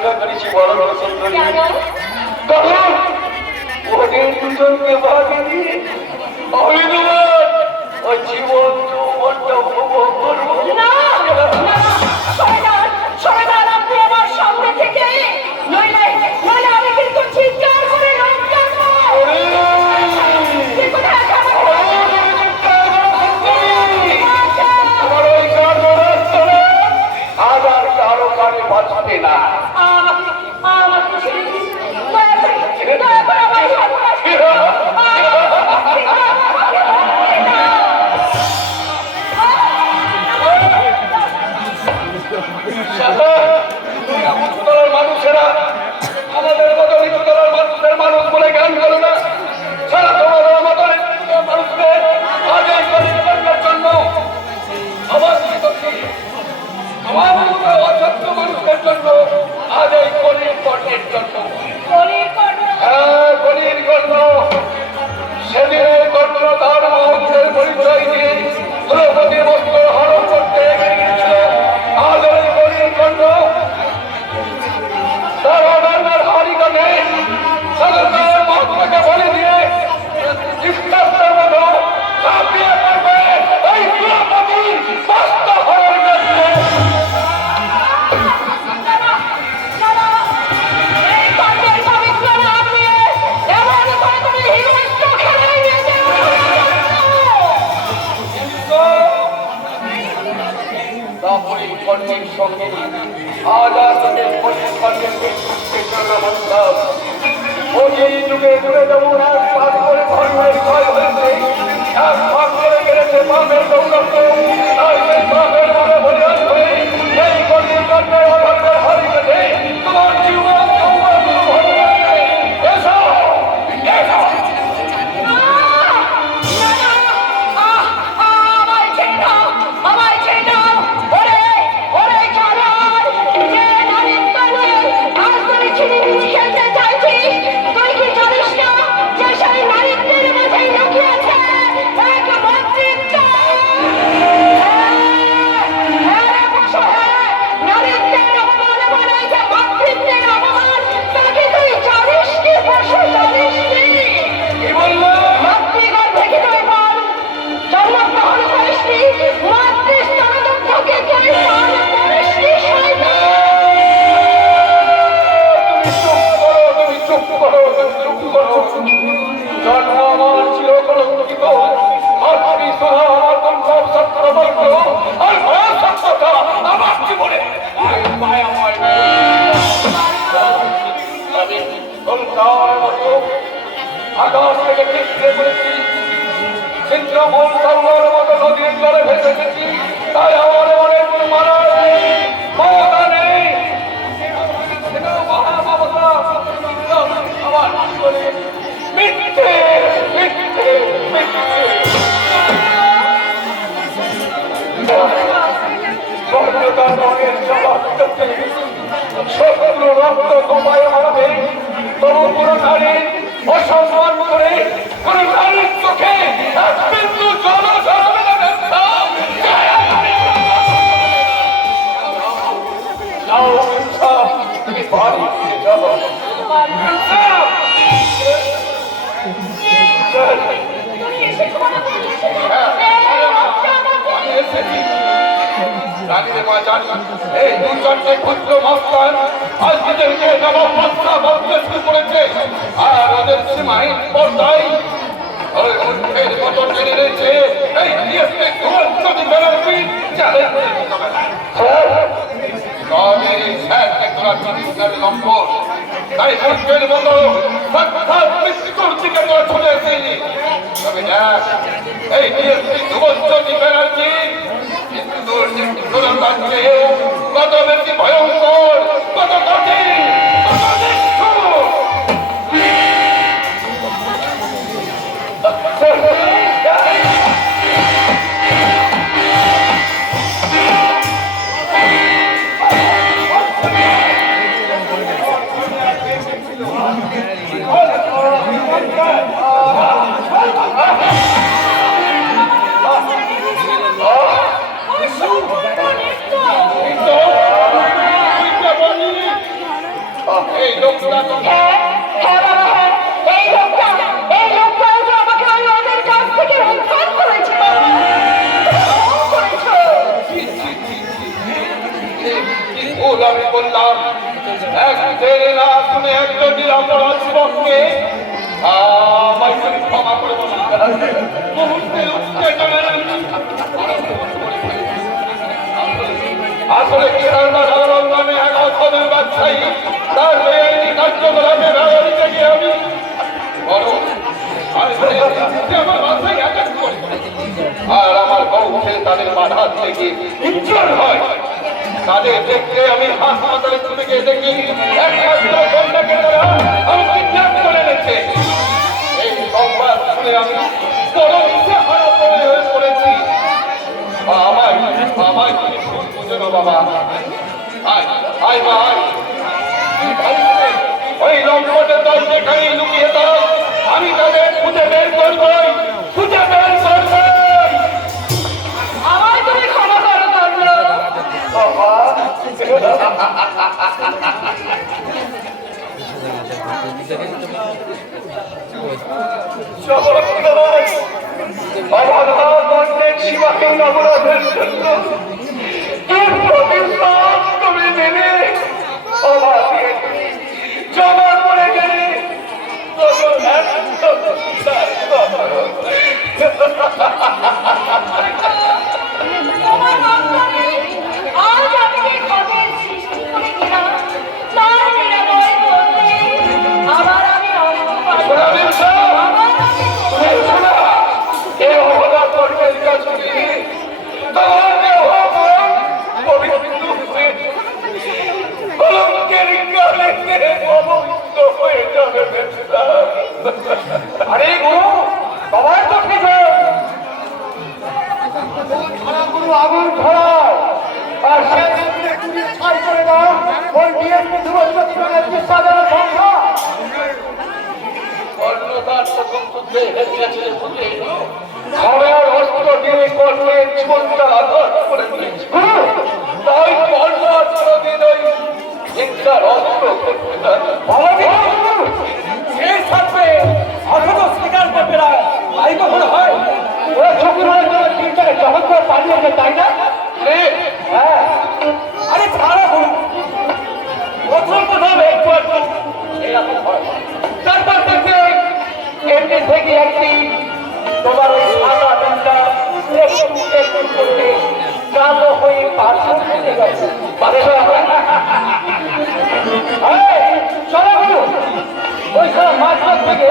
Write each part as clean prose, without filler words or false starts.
অপেক্ষা করেছি বড় বড় সুন্দরী, কারণ ওদের দুজনকে ভাগে দিয়ে আমি তোমার ওই জীবন যৌবনটা উপভোগ করবো। আপনি আমার সামনে থেকে নইলে আমি কিন্তু চিৎকার করে আবার কারো কানে বাঁচবে না। মানুষেরা আমাদের মতো নিচুতলার মানুষের মানুষ বলে জ্ঞান করো না। সারা তোমাদের আমাদের মানুষদের আজ এই পরিষ্কারের জন্য আমার অসত্য মানুষের জন্য আজ এই কলির কর্ণের জন্য, হ্যাঁ কলির কর্ণ সেদিনের কর্ণ তার মহত্বের পরিচয় দিয়ে দ্রৌপদী বস্ত্র হরণ করতে গিয়েছিল। আজ ওই কলির কর্ণ তার অনার হারিকাকে সাগরের মহত্বকে বলে দিয়ে ইস্তার মতো চাপিয়ে পড়বে এই দ্রৌপদী বস্ত্র হরণ করতে। পরিকর্ণের সঙ্গে আজ আসলে পরিকর্ণের বলতাম ওই যুগে যুগে যেমন এক ভাগ করে ধর্মের ক্ষয় হয়েছে, এক ভাগ করে গেলেছে পাপের দৌলত্ব, তাই সেই পাপের মনে বলে আসবে এই পরিকর্ণের অধর্মের হারি গেছে তোমার জীবন এসো এসো। আকাশ থেকে টিকতে করেছি, চিত্রমূল সৌর মতো নদীর জলে ভেসে গেছি, তাই আমার অনেক মারা নেই, মমতা নেই, মহামমতা আমার জীবনে মিথ্যে মিথ্যে মিথ্যে। শত্রু রক্ত কমায় মারবে, তবু কোনো নারী অসম্মান করে কোন নারীর চোখে এক বিন্দু জল ঝরাবে না। এই দুজনকে ক্ষুদ্র মস্তান আজ নিজেকে নবাব বাদশা বলতে শুরু করেছে, আর ওদের সীমাহীন পর্দায় ওই মুখের মতো টেনে রয়েছে এই নিয়তে ধুমন্তী ব্যানার্জি চ্যালেঞ্জ তবে স্যারকে তোরা চিকিৎসার নম্বর, তাই মুখের মতো সাক্ষাৎ মৃত্যুর দিকে তোরা চলে এসেনি। তবে দেখ এই নিয়তে ধুমন্তী ব্যানার্জি কত বেশি ভয়ঙ্কর, কত কঠিন, কত নিষ্ঠুর। এই লোকটা হ্যাঁ হ্যাঁ বাবা হ্যাঁ এই লোকটা যে আমাকে ওই ওদের কাছ থেকে উদ্ধার করেছে বাবা। কেমন করেছো? কি ভুল আমি বললাম? এক জেনে না শুনে একজন নিরাপরাধ যুবককে আমায় তুমি ক্ষমা করে বলুন। মুহূর্তে উত্তেজনায় আসলে কি রান্না সাধারণ নামে এক অসমের ব্যবসায়ী তার বেআইনি কার্যকলাপে ব্যবহৃত গিয়ে আমি বড় আমার মাথায় অ্যাটাক করে আর আমার বউ ছেলে তাদের বাধার থেকে উজ্জ্বল হয়। তাদের দেখতে আমি হাসপাতালে ছুটে গিয়ে দেখি একমাত্র কন্যাকে তারা আমি কিডন্যাপ করে এনেছে। এই সংবাদ শুনে আমি বড় দিশেহারা হয়ে পড়েছি। আমায় তুমি ভুল বুঝো না বাবা। আয় মা আয়। ওই লম্পটের দল যেখানে লুকিয়ে দাও আমি তাদের খুঁজে বের করবই। আমায় তুমি ক্ষমা করো তন্দ্র। সীমাহীন অপরাধের জন্য তুমি দিলে জমা করে গেলে তোমার অন্তরে আজ আমি যে কবের সৃষ্টি করে গেলাম তার নিরাময় করতে আবার আমি অঙ্গ পাবো। আবার আমি এই অবদান করবেন কাছে তোমার দেহ মন পবিত্র হয়ে কলঙ্কের কালিতে অবমুক্ত হয়ে যাবে। আরে গুরু তোমার তো ঠিক গুরু আগুন ধরাও আর সে চুরি ছাই করে দাও ওই বিএনপি যুবশক্তির সাধারণ সংখ্যা কর্ণদার প্রথম যুদ্ধে হেরিয়েছিলেন বুঝে সবার অস্ত্র দিয়ে কর্মের জীবনটা আঘাত করে দিয়েছে। তাই কর্ণার প্রতিদিন ওই হিংসার অস্ত্র করতে থাকবে অথচ স্বীকার করবে না। তাই তো মনে হয় ওরা চোখের হয়ে তোমার তিনটাকে জগৎ করে পালিয়ে তাই না? হ্যাঁ আরে ভালো করুন প্রথম একটু এরকম হয় তারপর থেকে এমনি থেকে একটি তোমার ওই সাদা দিনটা একটু একটু করতে কালো হয়ে পাথর হয়ে গেছে। ওই সব মাছ থেকে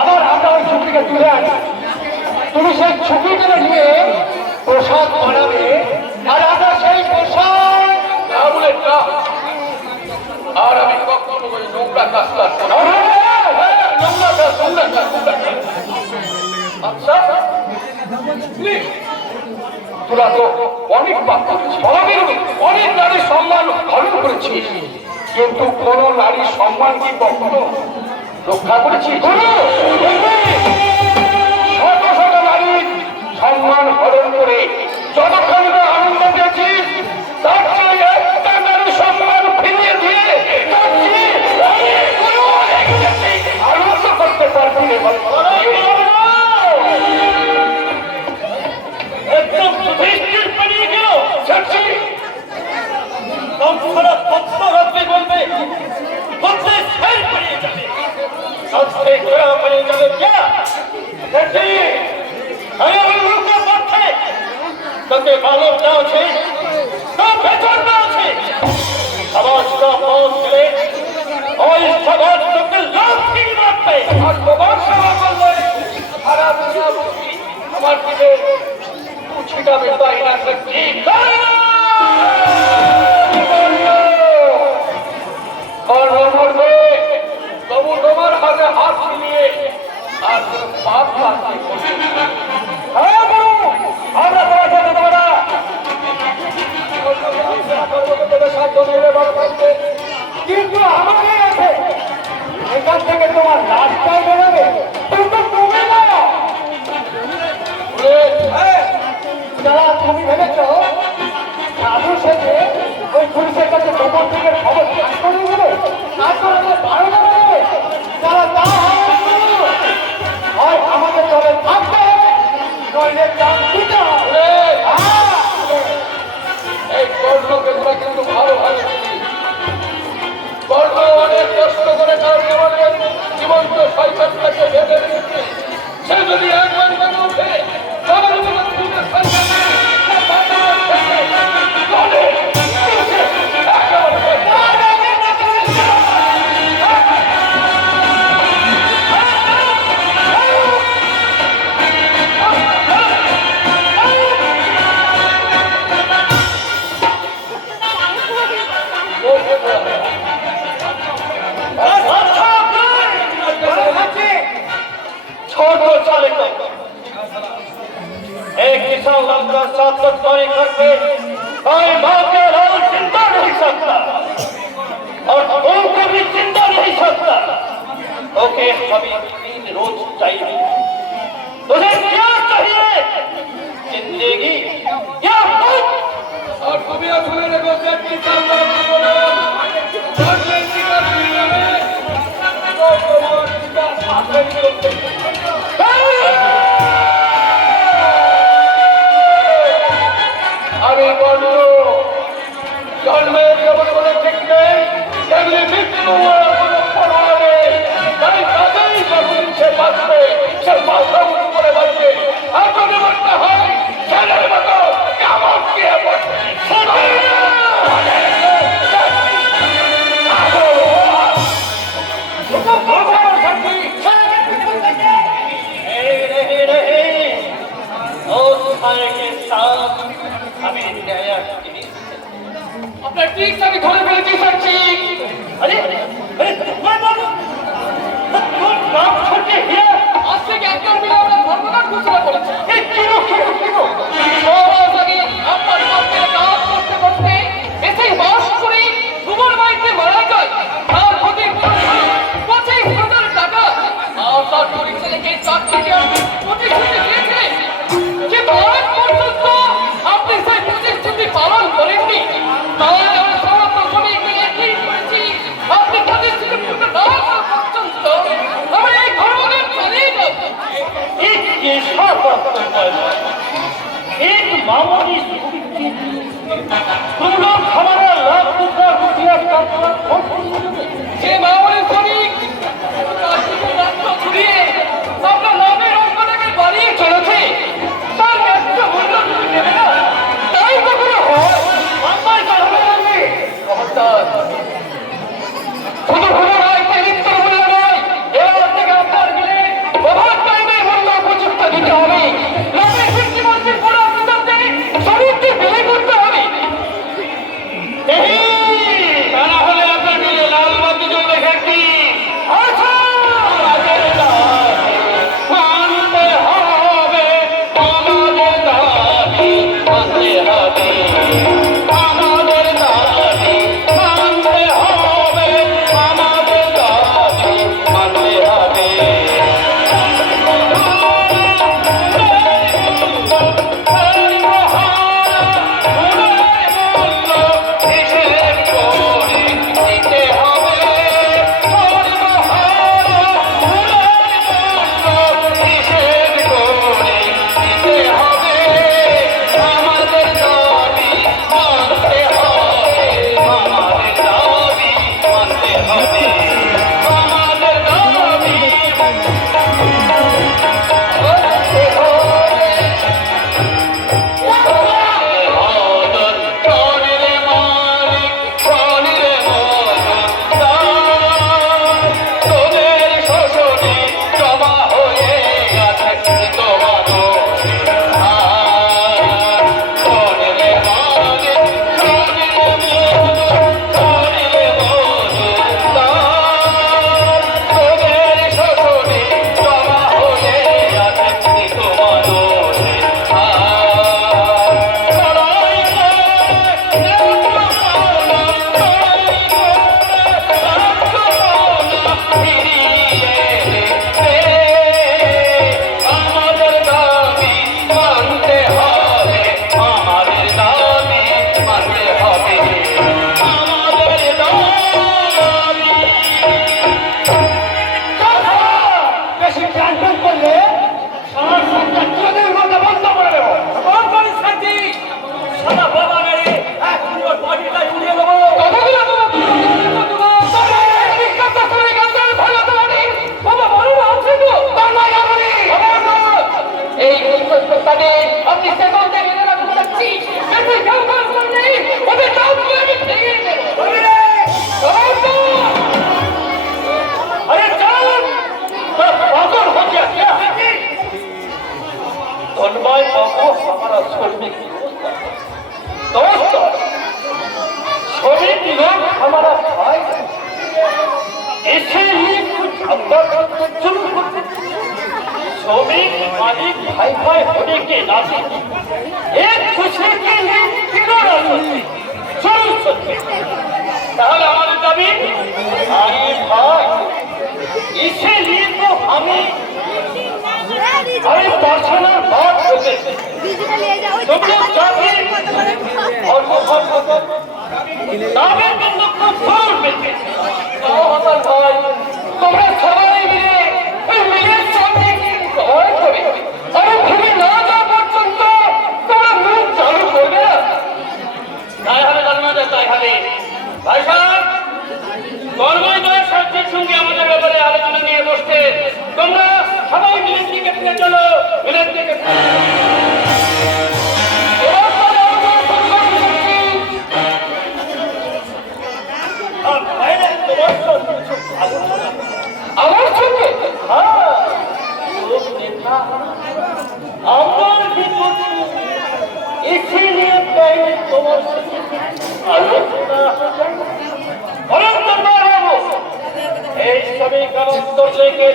আবার আমরা ওই ছুটিকে তুলে আনি। তুমি সেই ছুটিগুলো নিয়ে প্রসাদ বানাবে আর আমরা সেই প্রসাদ আর আমি কখনো ওই নোংরা কাজটা আচ্ছা তোরা তো অনেক পাপ করেছিস, অনেক নারীর সম্মান হরণ করেছিস, কিন্তু কোন নারীর সম্মান কি কখনো রক্ষা করেছিস? শত শত নারীর সম্মান হরণ করে যতক্ষণ না আনন্দ পেয়েছিস তার চেয়ে একটা নারীর সম্মান ফিরিয়ে দিয়ে আনন্দ করতে পারবি একদম যুধিষ্ঠির পেরিয়ে গেল। বলবে পেরিয়ে যাবে তাকে মানব না আছে ভেতর আছে সমাজটা মন দিলে ওই সমাজ তোকে লাঠি মারবে আর তোমার সেবা করলে সারা দুনিয়া বুঝি আমার দিকে ছিটাবে তাই না সত্যি মরবে তবু তোমার হাতে হাত মিলিয়ে আর পাপ লাগবে। আমরা তোমার সাথে তোমরা কিন্তু আমাকে আছে এখান থেকে তোমার রাস্তায় বেরোবে কিন্তু তুমি না। যারা তুমি ভেবেছ সাধু সেজে ওই পুলিশের কাছে তোমার থেকে খবর করে দেবে তারপর আমরা বাড়ানো হবে তারা তা হয় আমাদের দলে থাকতে হবে নইলে চাল দিতে হবে এই কর্ণকে তোরা কিন্তু ভালোভাবে চিনিস। কর্ণ অনেক কষ্ট করে তার জীবনের জীবন্ত শৈশবটাকে বেঁধে রেখেছে। সে যদি একবার বেঁধে ওঠে তাহলে তোমার দুধের সন্তানে সে বাঁচানোর থেকে দলে একেবারে छोड़ दो साले को एक किसान लड़का साथ तत्वारी करके कोई माँ के लाल जिंदा नहीं सकता और तुमको भी जिंदा नहीं सकता ओके अभी 3 रोज चाहिए तुझे क्या चाहिए जिंदगी या मौत और तुमिও শুনে রেখো যে কিষান আন্দোলন ধর্মের শিকার হিসেবে তোমার শিকার সাথে চলতে আমি বলবো জন্মের যেমন কোনো ঠিক নেই তেমনি মৃত্যু কোনো পরোয়া নেই তাই তাকেই যখন সে বাঁচবে সে মাথা উঁচু করে বাঁচবে আর যদি বাঁচতে হয় ছেলের মতো কেমন গিয়ে বসবে अभी नया আপনার ঠিক আমি ধরে ফেলেছি সাক্ষী अरे अरे मैं बोलूं तुम काम छोड़ के हिया আজ থেকে একদম মিলে আমরা ধর্মঘট ঘোষণা করেছি ये क्यों সমাজ আগে আপনার সঙ্গে কাজ করতে করতে এসে বাস করে তোমার বাড়িতে মারা যায় তার প্রতি 25,000 টাকা আর তার পরিচালকের চাকরি দেওয়ার প্রতিশ্রুতি দিয়েছিলেন কিন্তু আজ পর্যন্ত আপনি সেই প্রতিশ্রুতি পালন করেননি তাই আমরা সমস্ত শ্রমিক মিলে ঠিক করেছি আপনি প্রতিশ্রুতি পূর্ণ না করা পর্যন্ত আমরা এই ধর্মঘট চালিয়ে যাব एक ऐसा बात करता है एक मामूली तुम लोग हमारा ₹1,00,000 का যে মামুলি শ্রমিক তার জীবন রাষ্ট্র ছড়িয়ে আপনার লাভের অঙ্কটাকে বাড়িয়ে চলেছে তার ন্যায্য মূল্য তুমি নেবে না তাই কখনো হয় আমায় জানাবে না খবরদার শুধু ভুলে নয় পবিত্র মূল্য নয় এবার থেকে আপনার মিলে ওভার টাইমের মূল্য উপযুক্ত দিতে হবে লাভের ভিত্তি মন্ত্রীর পুরো আপনাদের শরীরকে বিলি করতে হবে ট্রান্সফার করলে আমার সরকার চোখের কথা বন্ধ করে দেবো। কোন করি শান্তি সাদা বাবা মেরে এক পুরো বডিটা উড়িয়ে দেবো। কথাগুলো কথা করে গেছেন ভালো তো নেই বাবা বড় আছে তো বাংলা গাবরি এই প্রস্তাবে আপনি সেকল থেকে না বলছি বেশি কেউ কাজ করতে ওদের নাম দিয়ে আমি ভেঙে দেব अरे चल पागल हो गया क्या? तन्मय बाबू हमारा श्रमिक दोस्त श्रमिक लोग हमारा भाई इसीलिए कुछ अंदर जुल्म करते श्रमिक मालिक भाई भाई होने के नाते एक दूसरे के लिए तीनों जरूर सकते ताहले हमारे दाबी अरे भाई इसीलिए तो हमें अरे पर्सनल बात होते तुम लोग जाते और मोहब्बत तबे तुम लोग को फल मिलते ভাই তোমরা সবাই মিলে সামনে সহায় করে আমি ভেবে না যাওয়া পর্যন্ত তোমরা মুখ চালু করবে না তাই হবে জানা যায় তাই হবে ভাই সাহেব কর্মজয় সাহেবের সঙ্গে আমাদের ব্যাপারে আলোচনা নিয়ে বসতে তোমরা সবাই মিলে দিকে ফিরে চলো মিলে দিকে আমার সঙ্গে আমার ভিতরে ইসিলিয়ে পরে তোমার আলোচনা অনন্তর বাবু এই সমীকরণ লেগে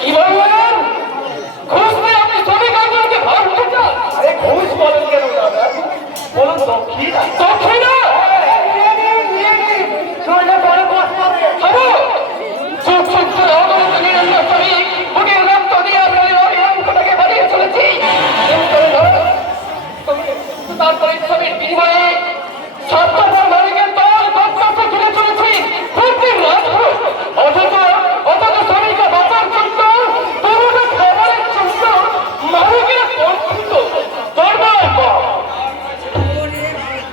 কি বলবেন ঘুষ দিয়ে আপনি শ্রমিক আন্দোলনকে ভাগ করতে চান আরে ঘুষ বলেন কেন দাদা বলুন দক্ষিণা দক্ষিণা শরীরে বড় কষ্ট হবে খাবো চুপ চুপ করে অবরোধ নিরঞ্জন শ্রমিক বুকের রক্ত দিয়ে আমরা অঙ্কটাকে বাড়িয়ে চলেছি তার পরিশ্রমের বিনিময়ে স্বার্থপর মালিকের দল বাচ্চাকে ঘিরে চলেছি প্রতি রাতভর অথচ শ্রমিককে বাঁচার জন্য তরুণে খাবারের জন্য মালিকের বঞ্চিত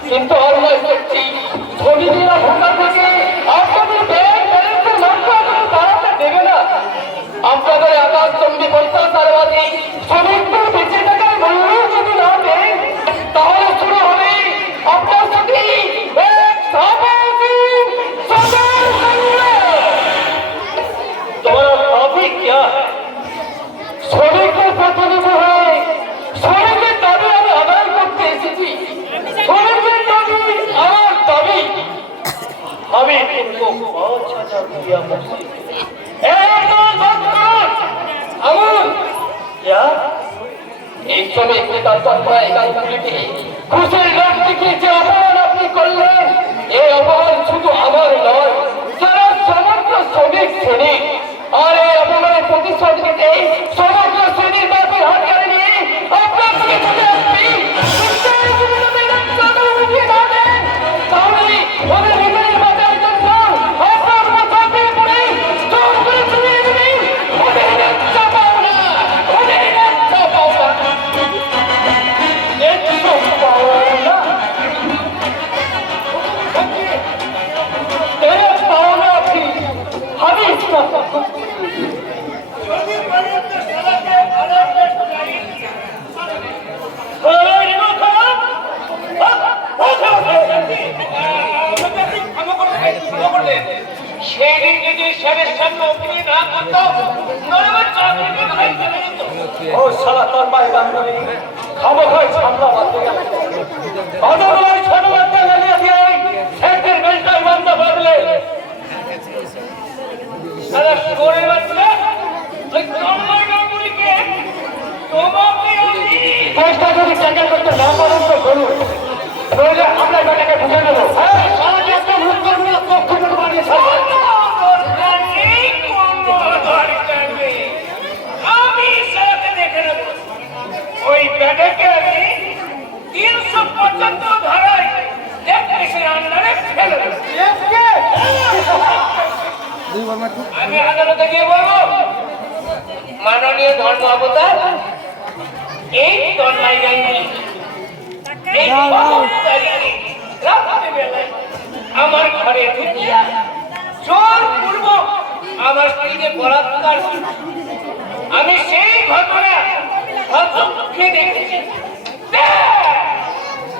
কিন্তু অন্যায় করছি ধনীরা ভোটা থেকে আপনাদের ব্যাংক ব্যালেন্সের মাত্রা বাড়াতে দেবে না আপনাদের আকাশচম্বী অত্যাচারবাদী শ্রমিকদের বেঁচে থাকার মূল্য যদি না দেন তাহলে শুরু হবে আপনার সাথে এক সামাজিক সজাগ সংগ্রাম। तुम्हारा टॉपिक क्या है শ্রমিকদের প্রতিনিধি হয়ে শ্রমিকের দাবি আমি আদায় করতে এসেছি শ্রমিকের দাবি আমার দাবি हमें तुमको 5,000 रुपया मुझसे আমন क्या এই শ্রমিক নেতার তৎপরায় গাছগুলিকে ঘুষের লোক দেখিয়ে যে অপমান আপনি করলেন এই অপমান শুধু আমার নয় সারা সমগ্র শ্রমিক শ্রেণী আর এই অপমানের প্রতিশোধ নিতে সমগ্র শ্রেণীর ব্যাপী হাত কাড়ে নিয়ে আপনার থেকে চলে আসবি তাহলে ওদের নিজের বাঁচার জন্য আপনার মাথা পেয়ে পড়ে জোর করে চলে যাবে ওদের চাপাও না ওদের চাপাও না तेरे पावना भी हमें इसका সেদিন যদি স্যারের সামনে অভিনয় না করতো নরমের চাকরি ও শালা তোর ভাই বান্ধবী খাবো খাই সামলা বাঁধতে কতগুলোই ছোট বাচ্চা জ্বালিয়ে দিয়ে সেটের বেলটাই বন্ধ বাঁধলে সারা সরে বাচ্চা ওই তন্ময় গাঙ্গুলিকে তোমাকে আমি চেষ্টা যদি ট্যাকেল করতে না পারেন তো বলুন নইলে আমরা এটাকে বুঝে নেবো হ্যাঁ সারা একটা মুখ করবো না চোখ খুঁজে বানিয়ে ছাড়বো আমি সাথে দেখে নেব ওই ব্যাটাকে আমি 375 ধারায় দেখে আন্ডারে ফেলে দেব আমি আদালতে গিয়ে বলবো মাননীয় ধর্ম অবতার এই তন্ময় গান্ধী এই তারিখে রাত্রিবেলায় আমার ঘরে ঢুকিয়া জোর পূর্ব আমার স্ত্রীকে বলাৎকার আমি সেই ঘটনা চোখে দেখেছি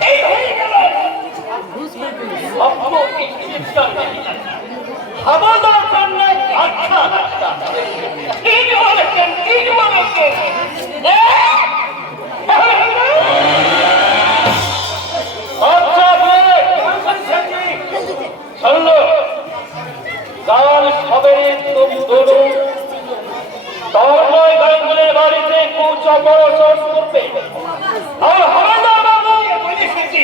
এই হয়ে গেল আমাদের জন্য আচ্ছা আচ্ছা ঠিক বলেছেন ঠিক বলেছেন আচ্ছা বলে শুনলো কাল সবেরে তুমি ধরুন তন্ময় গাঙ্গুলের বাড়িতে কুচ অপারেশন করবে আর হারাদা বাবু বলে এসেছি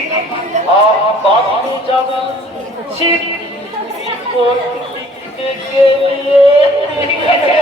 বাবু যাবে শীত করতে গেলে ঠিক আছে